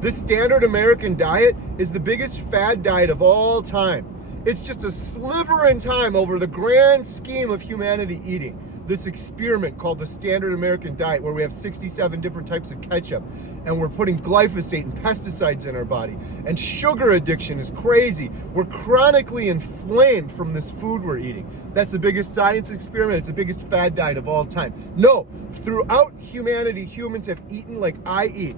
The standard American diet is the biggest fad diet of all time. It's just a sliver in time over the grand scheme of humanity eating. This experiment called the standard American diet, where we have 67 different types of ketchup and we're putting glyphosate and pesticides in our body. And sugar addiction is crazy. We're chronically inflamed from this food we're eating. That's the biggest science experiment. It's the biggest fad diet of all time. No, throughout humanity, humans have eaten like I eat.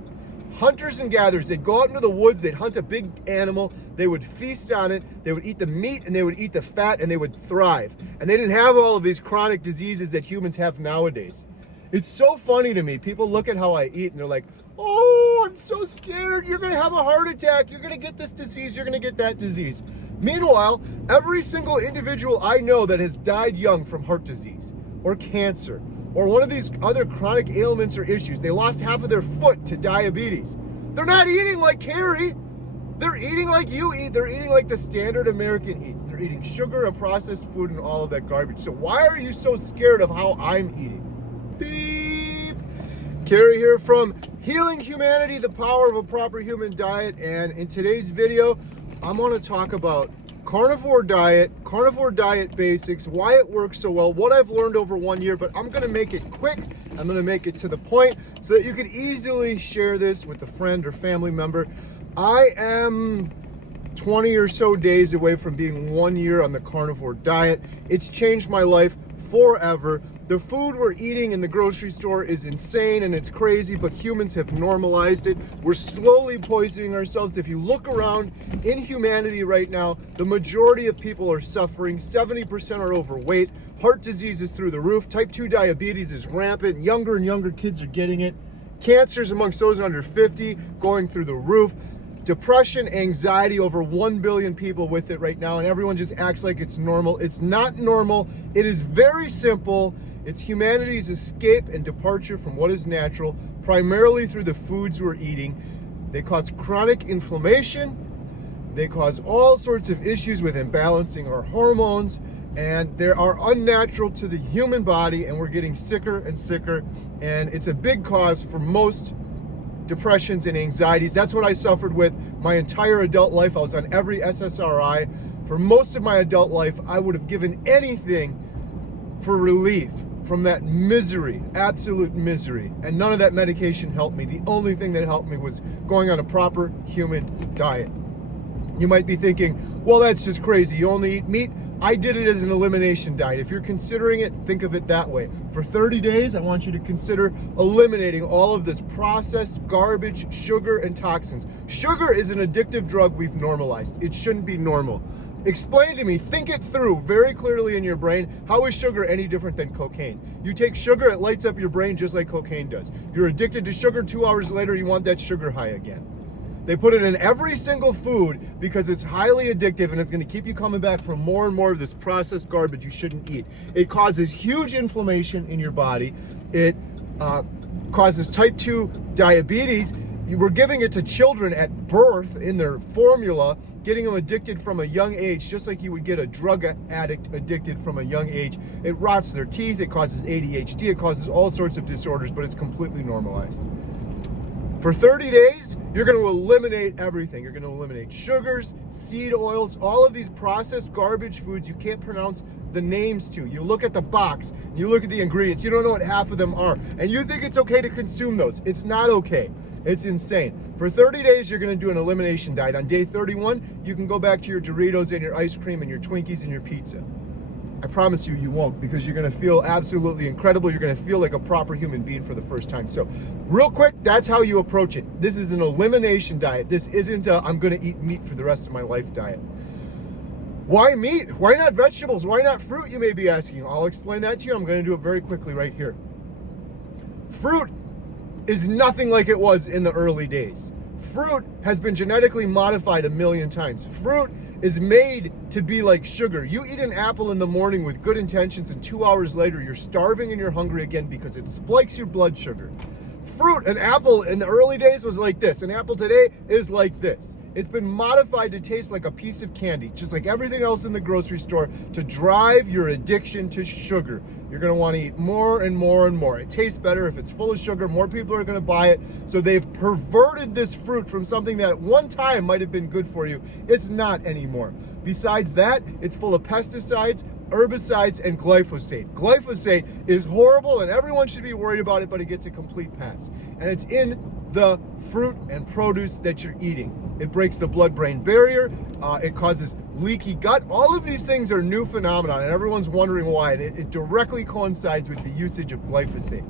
Hunters and gatherers, they'd go out into the woods, they'd hunt a big animal, they would feast on it, they would eat the meat and they would eat the fat and they would thrive. And they didn't have all of these chronic diseases that humans have nowadays. It's so funny to me. People look at how I eat and they're like, oh, I'm so scared. You're going to have a heart attack. You're going to get this disease. You're going to get that disease. Meanwhile, every single individual I know that has died young from heart disease or cancer or one of these other chronic ailments or issues, they lost half of their foot to diabetes. They're not eating like Carrie. They're eating like you eat. They're eating like the standard American eats. They're eating sugar and processed food and all of that garbage. So why are you so scared of how I'm eating? Beep. Carrie here from Healing Humanity, the Power of a Proper Human Diet. And in today's video, I'm going to talk about carnivore diet basics, why it works so well, what I've learned over 1 year, but I'm going to make it quick. I'm going to make it to the point so that you can easily share this with a friend or family member. I am 20 or so days away from being 1 year on the carnivore diet. It's changed my life forever. The food we're eating in the grocery store is insane and it's crazy, but humans have normalized it. We're slowly poisoning ourselves. If you look around in humanity right now, the majority of people are suffering. 70% are overweight. Heart disease is through the roof. Type 2 diabetes is rampant. Younger and younger kids are getting it. Cancers amongst those under 50 going through the roof. Depression, anxiety, over 1 billion people with it right now, and everyone just acts like it's normal. It's not normal. It is very simple. It's humanity's escape and departure from what is natural, primarily through the foods we're eating. They cause chronic inflammation. They cause all sorts of issues with imbalancing our hormones, and they are unnatural to the human body, and we're getting sicker and sicker, and it's a big cause for most depressions and anxieties. That's what I suffered with my entire adult life. I was on every SSRI. For most of my adult life, I would have given anything for relief from that misery, absolute misery. And none of that medication helped me. The only thing that helped me was going on a proper human diet. You might be thinking, well, that's just crazy. You only eat meat. I did it as an elimination diet. If you're considering it, think of it that way. For 30 days, I want you to consider eliminating all of this processed garbage, sugar, and toxins. Sugar is an addictive drug we've normalized. It shouldn't be normal. Explain to me, think it through very clearly in your brain. How is sugar any different than cocaine? You take sugar, it lights up your brain just like cocaine does. You're addicted to sugar, 2 hours later, you want that sugar high again. They put it in every single food because it's highly addictive and it's going to keep you coming back for more and more of this processed garbage you shouldn't eat. It causes huge inflammation in your body. It causes type 2 diabetes. We're giving it to children at birth in their formula, getting them addicted from a young age, just like you would get a drug addict addicted from a young age. It rots their teeth, it causes ADHD, it causes all sorts of disorders, but it's completely normalized. For 30 days, you're going to eliminate everything. You're going to eliminate sugars, seed oils, all of these processed garbage foods you can't pronounce the names to. You look at the box, you look at the ingredients, you don't know what half of them are, and you think it's okay to consume those. It's not okay. It's insane. For 30 days, you're going to do an elimination diet. On day 31, you can go back to your Doritos and your ice cream and your Twinkies and your pizza. I promise you, you won't, because you're going to feel absolutely incredible. You're going to feel like a proper human being for the first time. So real quick, that's how you approach it. This is an elimination diet. This isn't a I'm going to eat meat for the rest of my life diet. Why meat? Why not vegetables? Why not fruit, you may be asking. I'll explain that to you. I'm going to do it very quickly right here. Fruit is nothing like it was in the early days. Fruit has been genetically modified 1 million times. Fruit is made to be like sugar. You eat an apple in the morning with good intentions, and 2 hours later you're starving and you're hungry again because it spikes your blood sugar. Fruit, an apple in the early days was like this. An apple today is like this. It's been modified to taste like a piece of candy, just like everything else in the grocery store, to drive your addiction to sugar. You're gonna wanna eat more and more and more. It tastes better if it's full of sugar, more people are gonna buy it. So they've perverted this fruit from something that at one time might have been good for you. It's not anymore. Besides that, it's full of pesticides, herbicides, and glyphosate. Glyphosate is horrible and everyone should be worried about it, but it gets a complete pass. And it's in the fruit and produce that you're eating. It breaks the blood-brain barrier, it causes leaky gut. All of these things are new phenomena and everyone's wondering why. And it directly coincides with the usage of glyphosate.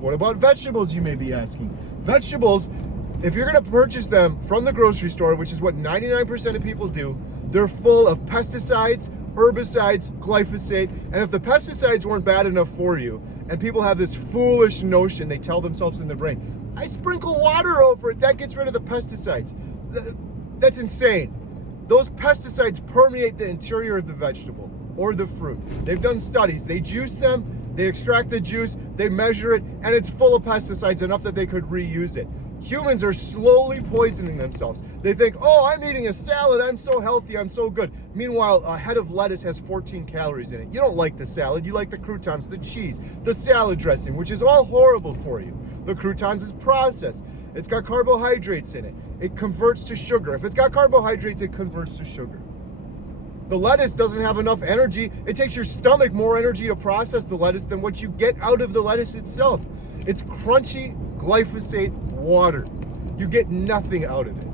What about vegetables, you may be asking? Vegetables, if you're gonna purchase them from the grocery store, which is what 99% of people do, they're full of pesticides, herbicides, glyphosate, and if the pesticides weren't bad enough for you, and people have this foolish notion, they tell themselves in their brain, I sprinkle water over it, that gets rid of the pesticides. That's insane. Those pesticides permeate the interior of the vegetable or the fruit. They've done studies, they juice them, they extract the juice, they measure it, and it's full of pesticides, enough that they could reuse it. Humans are slowly poisoning themselves. They think, oh, I'm eating a salad, I'm so healthy, I'm so good. Meanwhile, a head of lettuce has 14 calories in it. You don't like the salad, you like the croutons, the cheese, the salad dressing, which is all horrible for you. The croutons is processed. It's got carbohydrates in it. It converts to sugar. If it's got carbohydrates, it converts to sugar. The lettuce doesn't have enough energy. It takes your stomach more energy to process the lettuce than what you get out of the lettuce itself. It's crunchy glyphosate water. You get nothing out of it.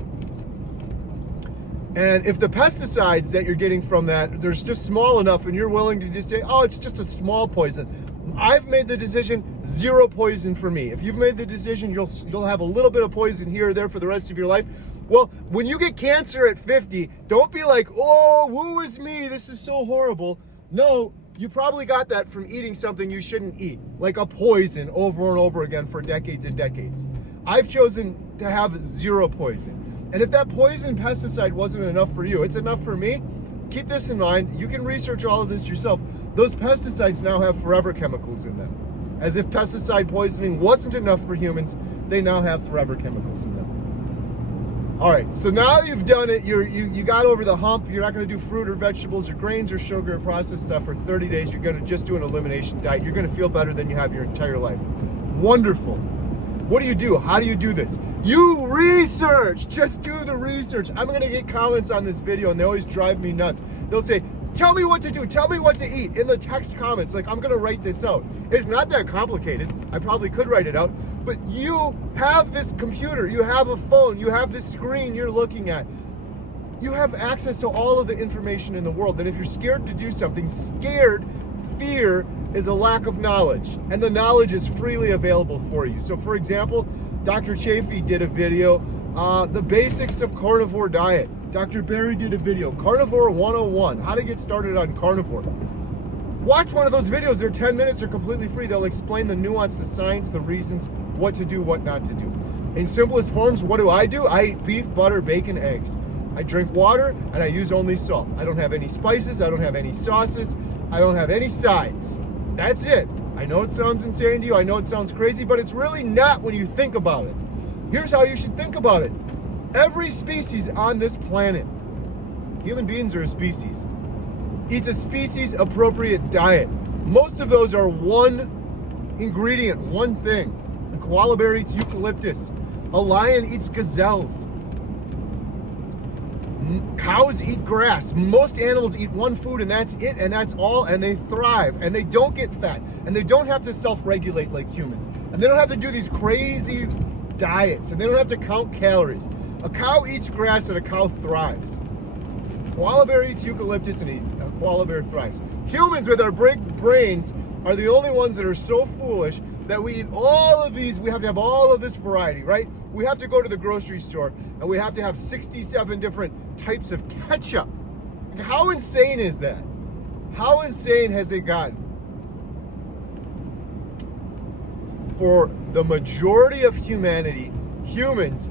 And if the pesticides that you're getting from that, there's just small enough and you're willing to just say, oh, it's just a small poison. I've made the decision, zero poison for me. If you've made the decision, you'll have a little bit of poison here or there for the rest of your life. Well, when you get cancer at 50, don't be like, oh, woe is me, this is so horrible. No, you probably got that from eating something you shouldn't eat, like a poison over and over again for decades and decades. I've chosen to have zero poison. And if that poison pesticide wasn't enough for you, it's enough for me. Keep this in mind. You can research all of this yourself. Those pesticides now have forever chemicals in them. As if pesticide poisoning wasn't enough for humans, they now have forever chemicals in them. All right, so now you've done it, you got over the hump. You're not gonna do fruit or vegetables or grains or sugar or processed stuff for 30 days. You're gonna just do an elimination diet. You're gonna feel better than you have your entire life. Wonderful. What do you do? How do you do this? You research, just do the research. I'm gonna get comments on this video and they always drive me nuts. They'll say, tell me what to do, tell me what to eat in the text comments. Like, I'm gonna write this out. It's not that complicated. I probably could write it out, but you have this computer, you have a phone, you have this screen you're looking at. You have access to all of the information in the world. And if you're scared to do something, fear is a lack of knowledge, and the knowledge is freely available for you. So for example, Dr. Chafee did a video, the basics of carnivore diet. Dr. Barry did a video, Carnivore 101, how to get started on carnivore. Watch one of those videos, they're 10 minutes, they're completely free. They'll explain the nuance, the science, the reasons, what to do, what not to do. In simplest forms, what do? I eat beef, butter, bacon, eggs. I drink water, and I use only salt. I don't have any spices, I don't have any sauces, I don't have any sides. That's it. I know it sounds insane to you, I know it sounds crazy, but it's really not when you think about it. Here's how you should think about it. Every species on this planet, human beings are a species, eats a species appropriate diet. Most of those are one ingredient, one thing. A koala bear eats eucalyptus. A lion eats gazelles. Cows eat grass. Most animals eat one food and that's it and that's all, and they thrive and they don't get fat and they don't have to self-regulate like humans, and they don't have to do these crazy diets and they don't have to count calories. A cow eats grass and a cow thrives. Koala bear eats eucalyptus and a koala bear thrives. Humans with our big brains are the only ones that are so foolish that we eat all of these. We have to have all of this variety, right? We have to go to the grocery store and we have to have 67 different types of ketchup. How insane is that? How insane has it gotten? For the majority of humanity, humans,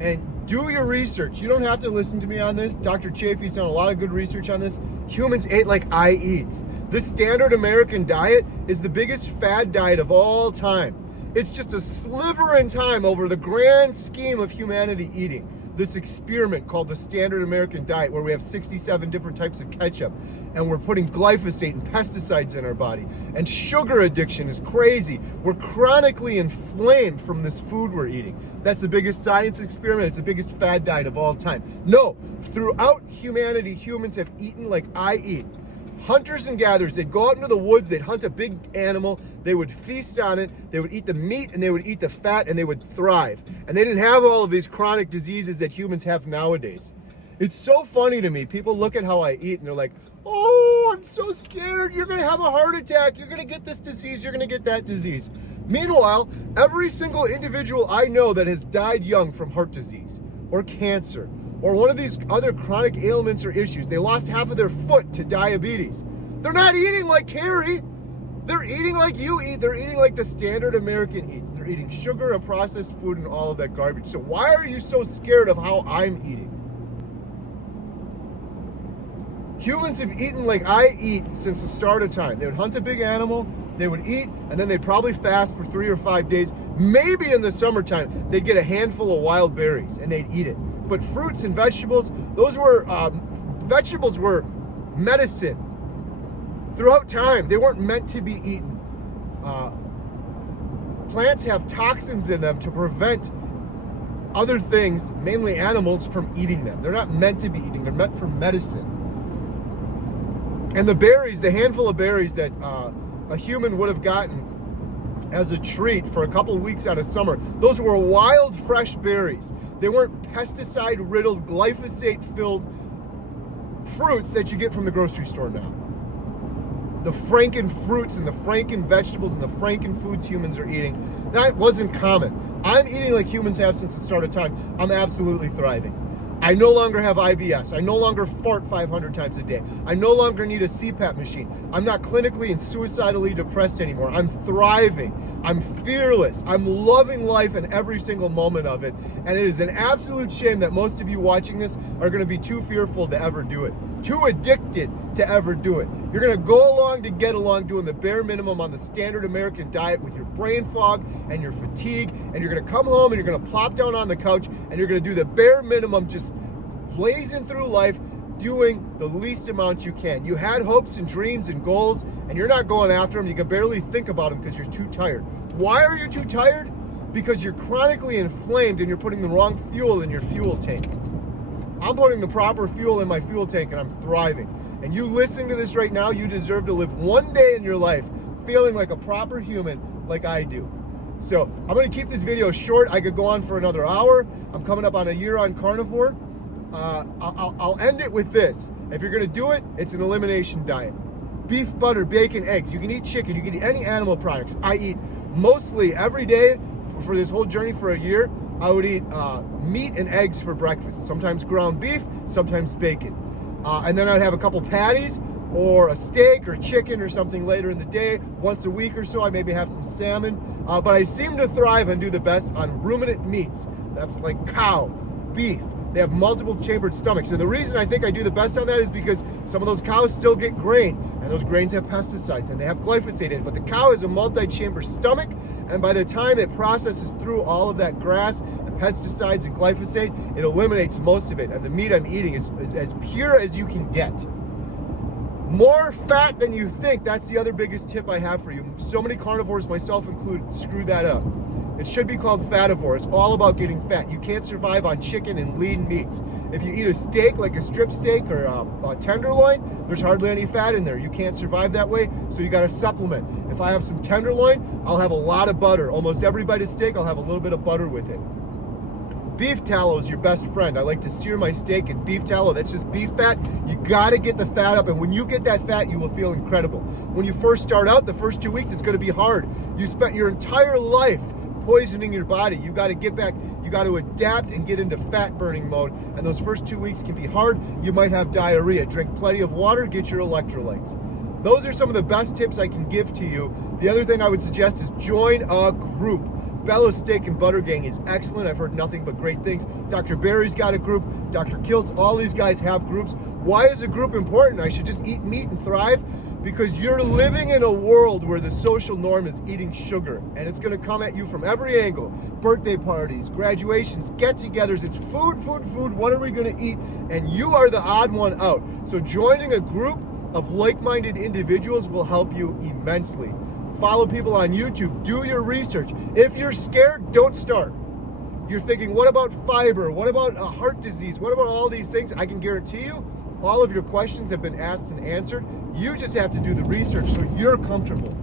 and do your research. You don't have to listen to me on this. Dr. Chafee's done a lot of good research on this. Humans ate like I eat. The standard American diet is the biggest fad diet of all time. It's just a sliver in time over the grand scheme of humanity eating. this experiment called the Standard American Diet, where we have 67 different types of ketchup, and we're putting glyphosate and pesticides in our body. And sugar addiction is crazy. We're chronically inflamed from this food we're eating. That's the biggest science experiment. It's the biggest fad diet of all time. No, throughout humanity, humans have eaten like I eat. Hunters and gatherers, they'd go out into the woods, they'd hunt a big animal, they would feast on it, they would eat the meat and they would eat the fat and they would thrive. And they didn't have all of these chronic diseases that humans have nowadays. It's so funny to me. People look at how I eat and they're like, oh, I'm so scared. You're going to have a heart attack. You're going to get this disease. You're going to get that disease. Meanwhile, every single individual I know that has died young from heart disease or cancer or one of these other chronic ailments or issues, they lost half of their foot to diabetes. They're not eating like Carrie. They're eating like you eat. They're eating like the standard American eats. They're eating sugar and processed food and all of that garbage. So why are you so scared of how I'm eating? Humans have eaten like I eat since the start of time. They would hunt a big animal, they would eat, and then they'd probably fast for 3 or 5 days. Maybe in the summertime, they'd get a handful of wild berries and they'd eat it. But fruits and vegetables, vegetables were medicine. Throughout time, they weren't meant to be eaten. Plants have toxins in them to prevent other things, mainly animals, from eating them. They're not meant to be eating, they're meant for medicine. And the berries, the handful of berries that a human would have gotten as a treat for a couple of weeks out of summer, those were wild, fresh berries. They weren't pesticide-riddled, glyphosate-filled fruits that you get from the grocery store now. The Franken fruits and the Franken vegetables and the Franken foods humans are eating, that wasn't common. I'm eating like humans have since the start of time. I'm absolutely thriving. I no longer have IBS. I no longer fart 500 times a day. I no longer need a CPAP machine. I'm not clinically and suicidally depressed anymore. I'm thriving. I'm fearless. I'm loving life in every single moment of it. And it is an absolute shame that most of you watching this are going to be too fearful to ever do it, too addicted to ever do it. You're going to go along to get along doing the bare minimum on the standard American diet with your brain fog and your fatigue, and you're going to come home and you're going to plop down on the couch and you're going to do the bare minimum, just blazing through life, doing the least amount you can. You had hopes and dreams and goals, and you're not going after them. You can barely think about them because you're too tired. Why are you too tired? Because you're chronically inflamed and you're putting the wrong fuel in your fuel tank. I'm putting the proper fuel in my fuel tank and I'm thriving. And you listening to this right now, you deserve to live one day in your life feeling like a proper human like I do. So I'm going to keep this video short. I could go on for another hour. I'm coming up on a year on carnivore. I'll end it with this. If you're going to do it, it's an elimination diet. Beef, butter, bacon, eggs. You can eat chicken. You can eat any animal products. I eat mostly every day for this whole journey for a year. I would eat meat and eggs for breakfast. Sometimes ground beef, sometimes bacon. And then I'd have a couple patties or a steak or chicken or something later in the day. Once a week or so, I maybe have some salmon. But I seem to thrive and do the best on ruminant meats. That's like cow, beef. They have multiple chambered stomachs. And the reason I think I do the best on that is because some of those cows still get grain, and those grains have pesticides and they have glyphosate in it. But the cow is a multi-chamber stomach, and by the time it processes through all of that grass and pesticides and glyphosate, it eliminates most of it. And the meat I'm eating is as pure as you can get. More fat than you think. That's the other biggest tip I have for you. So many carnivores, myself included, screw that up. It should be called fativore. It's all about getting fat. You can't survive on chicken and lean meats. If you eat a steak, like a strip steak or a tenderloin, there's hardly any fat in there. You can't survive that way, so you got to supplement. If I have some tenderloin, I'll have a lot of butter. Almost every bite of steak, I'll have a little bit of butter with it. Beef tallow is your best friend. I like to sear my steak in beef tallow. That's just beef fat. You got to get the fat up, and when you get that fat, you will feel incredible. When you first start out, the first 2 weeks, it's going to be hard. You spent your entire life poisoning your body. You got to get back. You got to adapt and get into fat burning mode. And those first 2 weeks can be hard. You might have diarrhea. Drink plenty of water. Get your electrolytes. Those are some of the best tips I can give to you. The other thing I would suggest is join a group. Bella's Steak and Butter Gang is excellent. I've heard nothing but great things. Dr. Barry's got a group. Dr. Kiltz, all these guys have groups. Why is a group important? I should just eat meat and thrive? because you're living in a world where the social norm is eating sugar, and it's going to come at you from every angle. Birthday parties, graduations, get-togethers, it's food, food, food. What are we going to eat? And you are the odd one out. So joining a group of like-minded individuals will help you immensely. Follow people on YouTube, do your research. If you're scared, don't start. You're thinking, what about fiber? What about a heart disease? What about all these things? I can guarantee you, all of your questions have been asked and answered. You just have to do the research so you're comfortable.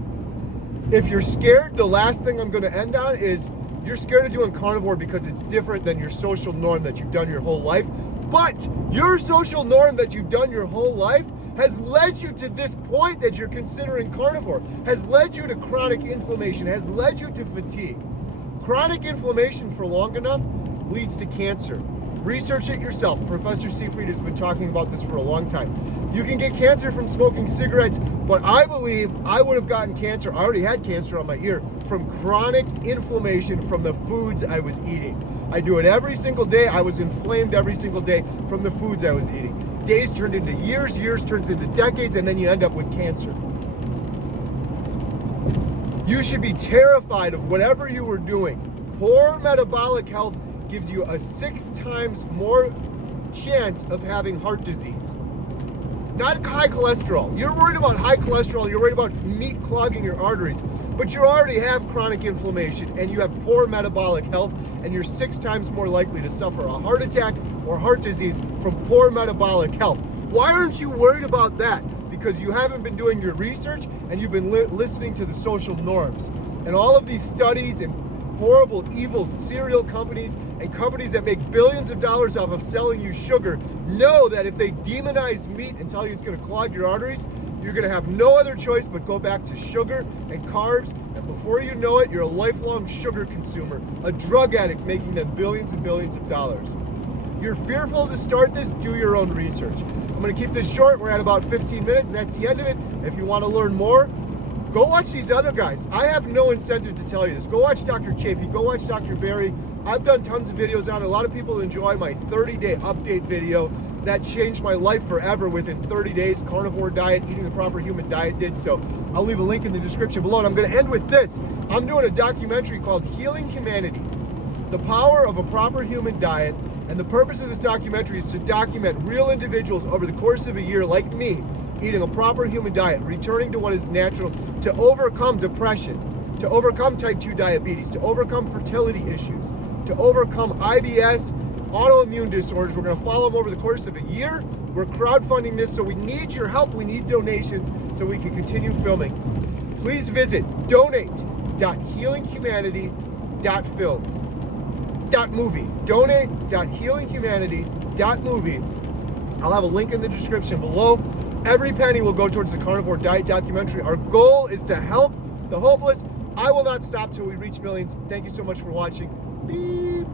If you're scared, the last thing I'm going to end on is you're scared of doing carnivore because it's different than your social norm that you've done your whole life. But your social norm that you've done your whole life has led you to this point that you're considering carnivore, has led you to chronic inflammation, has led you to fatigue. Chronic inflammation for long enough leads to cancer. Research it yourself. Professor Seifried has been talking about this for a long time. You can get cancer from smoking cigarettes, but I believe I would have gotten cancer, I already had cancer on my ear, from chronic inflammation from the foods I was eating. I do it every single day. I was inflamed every single day from the foods I was eating. Days turned into years, years turns into decades, and then you end up with cancer. You should be terrified of whatever you were doing. Poor metabolic health gives you a 6 times more chance of having heart disease. Not high cholesterol. You're worried about high cholesterol, you're worried about meat clogging your arteries, but you already have chronic inflammation and you have poor metabolic health, and you're 6 times more likely to suffer a heart attack or heart disease from poor metabolic health. Why aren't you worried about that? Because you haven't been doing your research and you've been listening to the social norms. And all of these studies and horrible, evil cereal companies and companies that make billions of dollars off of selling you sugar know that if they demonize meat and tell you it's going to clog your arteries, you're going to have no other choice but go back to sugar and carbs, and before you know it, you're a lifelong sugar consumer, a drug addict making them billions and billions of dollars. You're fearful to start this, do your own research. I'm going to keep this short. We're at about 15 minutes. That's the end of it. If you want to learn more, go watch these other guys. I have no incentive to tell you this. Go watch Dr. Chafee. Go watch Dr. Barry. I've done tons of videos on it. A lot of people enjoy my 30-day update video. That changed my life forever within 30 days. Carnivore diet, eating the proper human diet did. So I'll leave a link in the description below. And I'm going to end with this. I'm doing a documentary called Healing Humanity, the Power of a Proper Human Diet. And the purpose of this documentary is to document real individuals over the course of a year, like me, eating a proper human diet, returning to what is natural, to overcome depression, to overcome type 2 diabetes, to overcome fertility issues, to overcome IBS, autoimmune disorders. We're going to follow them over the course of a year. We're crowdfunding this, so we need your help. We need donations so we can continue filming. Please visit donate.healinghumanity.film.movie. Donate.healinghumanity.movie. I'll have a link in the description below. Every penny will go towards the Carnivore Diet documentary. Our goal is to help the hopeless. I will not stop till we reach millions. Thank you so much for watching. Beep.